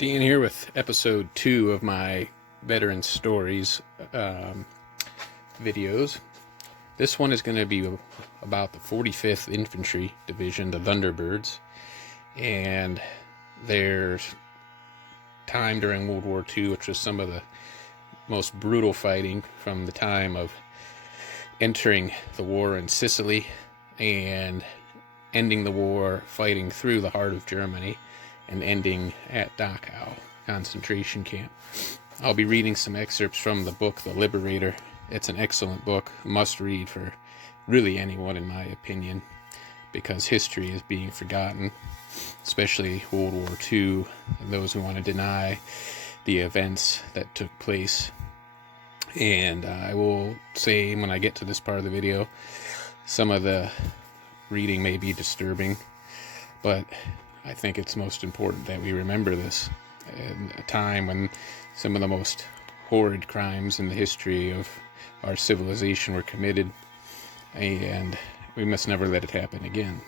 Dan here with episode 2 of my Veteran Stories videos. This one is going to be about the 45th Infantry Division, the Thunderbirds, and their time during World War II, which was some of the most brutal fighting from the time of entering the war in Sicily and ending the war fighting through the heart of Germany and ending at Dachau concentration camp. I'll be reading some excerpts from the book, The Liberator. It's an excellent book, must read for really anyone in my opinion, because history is being forgotten, especially World War II, and those who want to deny the events that took place. And I will say when I get to this part of the video, some of the reading may be disturbing, but I think it's most important that we remember this in a time when some of the most horrid crimes in the history of our civilization were committed, and we must never let it happen again.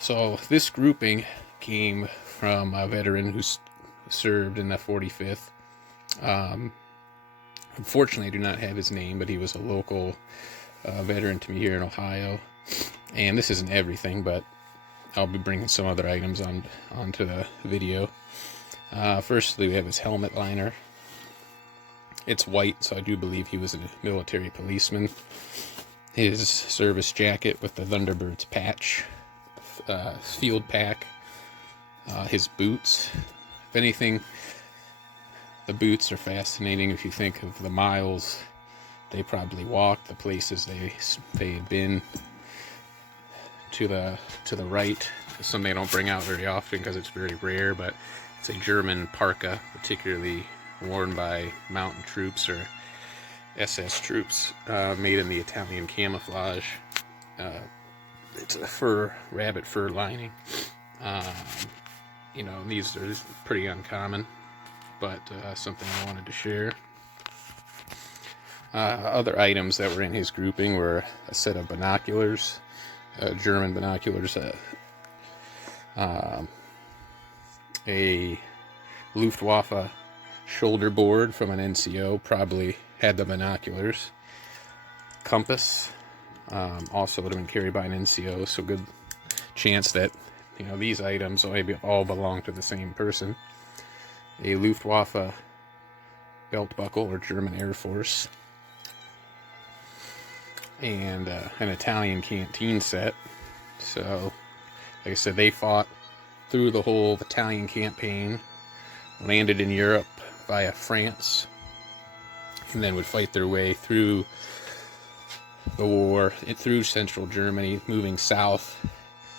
So this grouping came from a veteran who served in the 45th. Unfortunately, I do not have his name, but he was a local veteran to me here in Ohio. And this isn't everything, but I'll be bringing some other items onto the video. Firstly, we have his helmet liner. It's white, so I do believe he was a military policeman. His service jacket with the Thunderbirds patch, field pack, his boots. If anything, the boots are fascinating if you think of the miles they probably walked, the places they had been. To the right, something they don't bring out very often because it's very rare, but it's a German parka, particularly worn by mountain troops or SS troops, made in the Italian camouflage. It's a rabbit fur lining. These are pretty uncommon, but something I wanted to share. Other items that were in his grouping were a set of binoculars, German binoculars, a Luftwaffe shoulder board from an NCO, probably had the binoculars. Compass, also would have been carried by an NCO, so good chance that these items maybe all belong to the same person. A Luftwaffe belt buckle, or German Air Force, and an Italian canteen set. So, like I said, they fought through the whole Italian campaign, landed in Europe via France, and then would fight their way through the war, through central Germany, moving south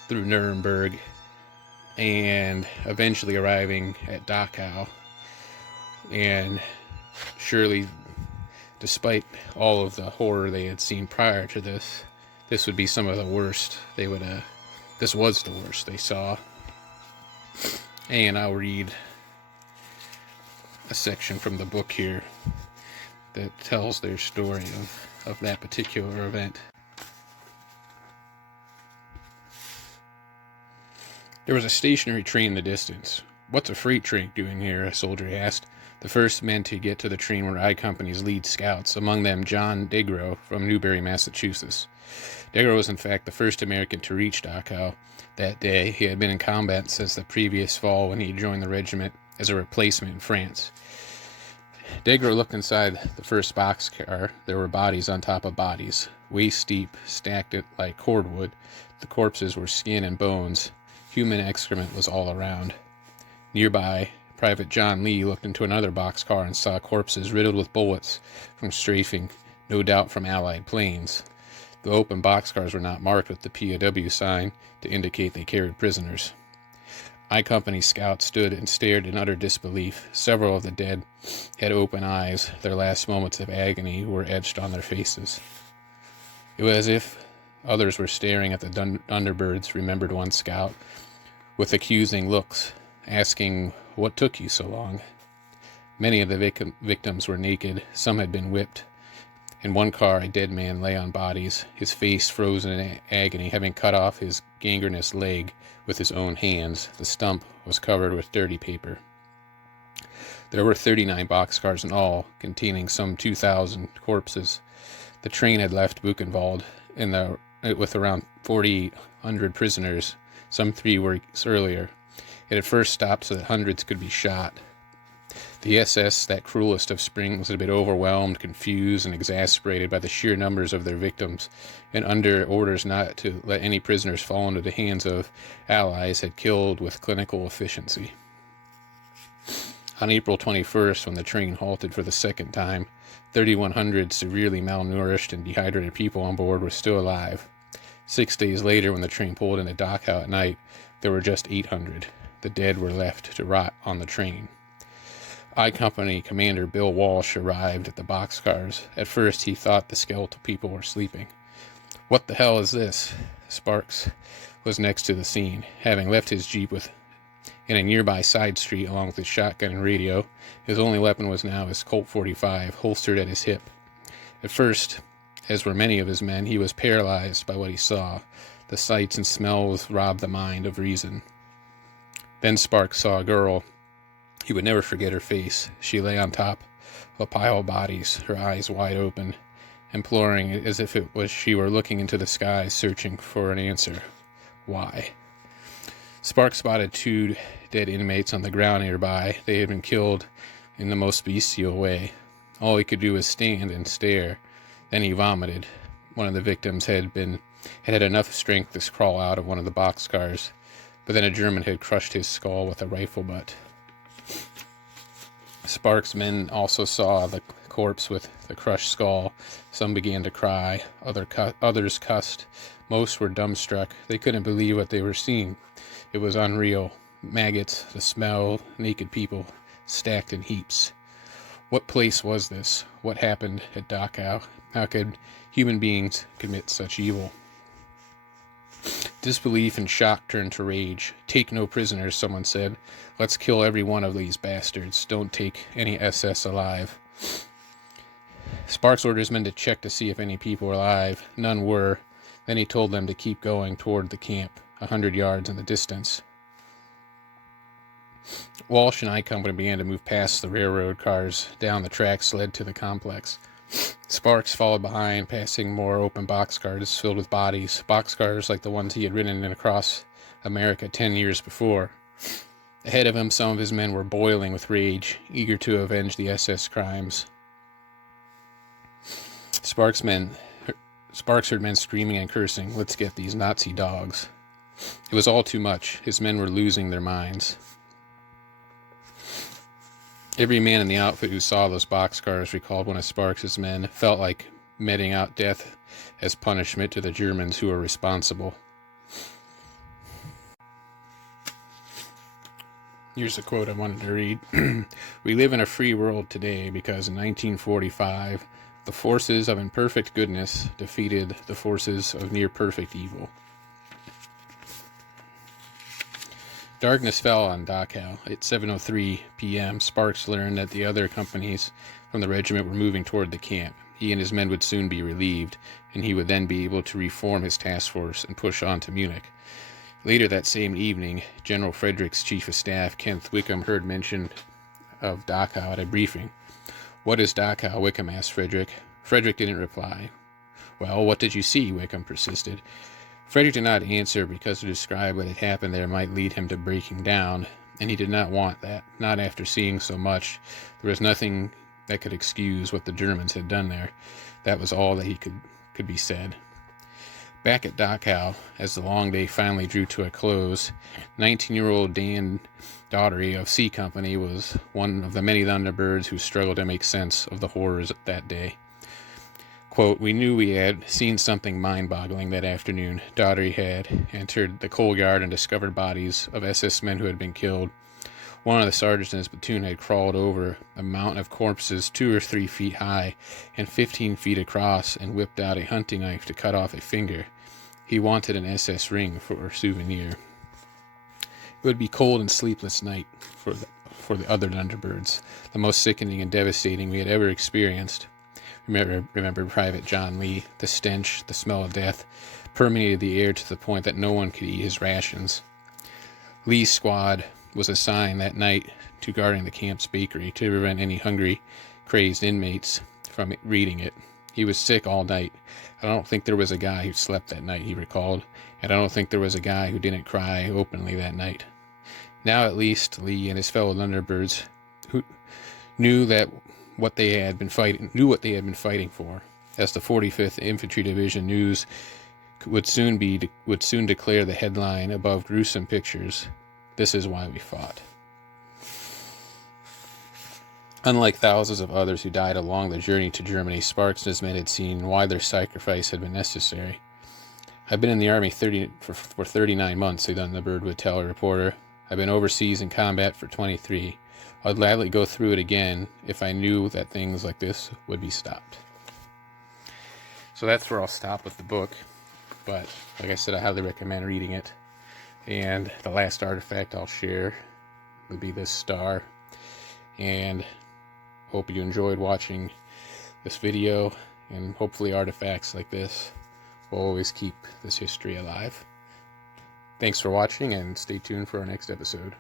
through Nuremberg, and eventually arriving at Dachau. And surely, despite all of the horror they had seen prior to this, this would be some of the worst this was the worst they saw. And I'll read a section from the book here that tells their story of that particular event. There was a stationary train in the distance. "What's a freight train doing here?" a soldier asked. The first men to get to the train were I Company's lead scouts, among them John Degro from Newbury, Massachusetts. Degro was in fact the first American to reach Dachau that day. He had been in combat since the previous fall when he joined the regiment as a replacement in France. Degro looked inside the first boxcar. There were bodies on top of bodies, waist deep, stacked it like cordwood. The corpses were skin and bones. Human excrement was all around. Nearby, Private John Lee looked into another boxcar and saw corpses riddled with bullets from strafing, no doubt from Allied planes. The open boxcars were not marked with the POW sign to indicate they carried prisoners. I Company scouts stood and stared in utter disbelief. Several of the dead had open eyes. Their last moments of agony were etched on their faces. It was as if others were staring at the Thunderbirds, remembered one scout, with accusing looks, asking, "What took you so long?" Many of the victims were naked. Some had been whipped. In one car, a dead man lay on bodies, his face frozen in agony, having cut off his gangrenous leg with his own hands. The stump was covered with dirty paper. There were 39 boxcars in all, containing some 2,000 corpses. The train had left Buchenwald with around 4,800 prisoners, some 3 weeks earlier. It had first stopped so that hundreds could be shot. The SS, that cruelest of springs, had been overwhelmed, confused, and exasperated by the sheer numbers of their victims, and under orders not to let any prisoners fall into the hands of Allies, had killed with clinical efficiency. On April 21st, when the train halted for the second time, 3,100 severely malnourished and dehydrated people on board were still alive. 6 days later, when the train pulled into Dachau at night, there were just 800. The dead were left to rot on the train. I Company Commander Bill Walsh arrived at the boxcars. At first, he thought the skeletal people were sleeping. "What the hell is this?" Sparks was next to the scene, having left his jeep in a nearby side street along with his shotgun and radio. His only weapon was now his Colt 45, holstered at his hip. At first, as were many of his men, he was paralyzed by what he saw. The sights and smells robbed the mind of reason. Then Sparks saw a girl. He would never forget her face. She lay on top of a pile of bodies, her eyes wide open, imploring as if she were looking into the sky, searching for an answer. Why? Sparks spotted 2 dead inmates on the ground nearby. They had been killed in the most bestial way. All he could do was stand and stare. Then he vomited. One of the victims had had enough strength to crawl out of one of the boxcars, but then a German had crushed his skull with a rifle butt. Sparks' men also saw the corpse with the crushed skull. Some began to cry, others cussed. Most were dumbstruck. They couldn't believe what they were seeing. It was unreal. Maggots, the smell, naked people, stacked in heaps. What place was this? What happened at Dachau? How could human beings commit such evil? Disbelief and shock turned to rage. "Take no prisoners," someone said. "Let's kill every one of these bastards. Don't take any SS alive." Sparks ordered his men to check to see if any people were alive. None were. Then he told them to keep going toward the camp, 100 yards in the distance. Walsh and I Company began to move past the railroad cars. Down the tracks led to the complex. Sparks followed behind, passing more open boxcars filled with bodies, boxcars like the ones he had ridden in across America 10 years before. Ahead of him, some of his men were boiling with rage, eager to avenge the SS crimes. Sparks heard men screaming and cursing, "Let's get these Nazi dogs." It was all too much. His men were losing their minds. Every man in the outfit who saw those boxcars, recalled one of Sparks' men, felt like meting out death as punishment to the Germans who were responsible. Here's a quote I wanted to read. "We live in a free world today because in 1945, the forces of imperfect goodness defeated the forces of near-perfect evil." Darkness fell on Dachau. At 7:03 p.m., Sparks learned that the other companies from the regiment were moving toward the camp. He and his men would soon be relieved, and he would then be able to reform his task force and push on to Munich. Later that same evening, General Frederick's chief of staff, Kenneth Wickham, heard mention of Dachau at a briefing. "What is Dachau?" Wickham asked Frederick. Frederick didn't reply. "Well, what did you see?" Wickham persisted. Frederick did not answer because to describe what had happened there might lead him to breaking down, and he did not want that, not after seeing so much. There was nothing that could excuse what the Germans had done there. That was all that he could be said. Back at Dachau, as the long day finally drew to a close, 19-year-old Dan Daugherty of C Company was one of the many Thunderbirds who struggled to make sense of the horrors of that day. Quote, "We knew we had seen something mind-boggling that afternoon. Daugherty had entered the coal yard and discovered bodies of SS men who had been killed. One of the sergeants in his platoon had crawled over a mountain of corpses 2 or 3 feet high and 15 feet across and whipped out a hunting knife to cut off a finger. He wanted an SS ring for a souvenir." It would be a cold and sleepless night for the other Thunderbirds, the most sickening and devastating we had ever experienced. Remember Private John Lee, the stench, the smell of death. permeated the air to the point that no one could eat his rations. Lee's squad was assigned that night to guarding the camp's bakery to prevent any hungry, crazed inmates from reading it. He was sick all night. I don't think there was a guy who slept that night, he recalled, and I don't think there was a guy who didn't cry openly that night. Now at least Lee and his fellow Thunderbirds who knew what they had been fighting for. As the 45th Infantry Division news would soon declare the headline above gruesome pictures, "This is why we fought." Unlike thousands of others who died along the journey to Germany, Sparks and his men had seen why their sacrifice had been necessary. "I've been in the army for 39 months, a Thunderbird would tell a reporter. I've been overseas in combat for 23. I'd gladly go through it again if I knew that things like this would be stopped." So that's where I'll stop with the book. But like I said, I highly recommend reading it. And the last artifact I'll share would be this star. And hope you enjoyed watching this video, and hopefully artifacts like this will always keep this history alive. Thanks for watching, and stay tuned for our next episode.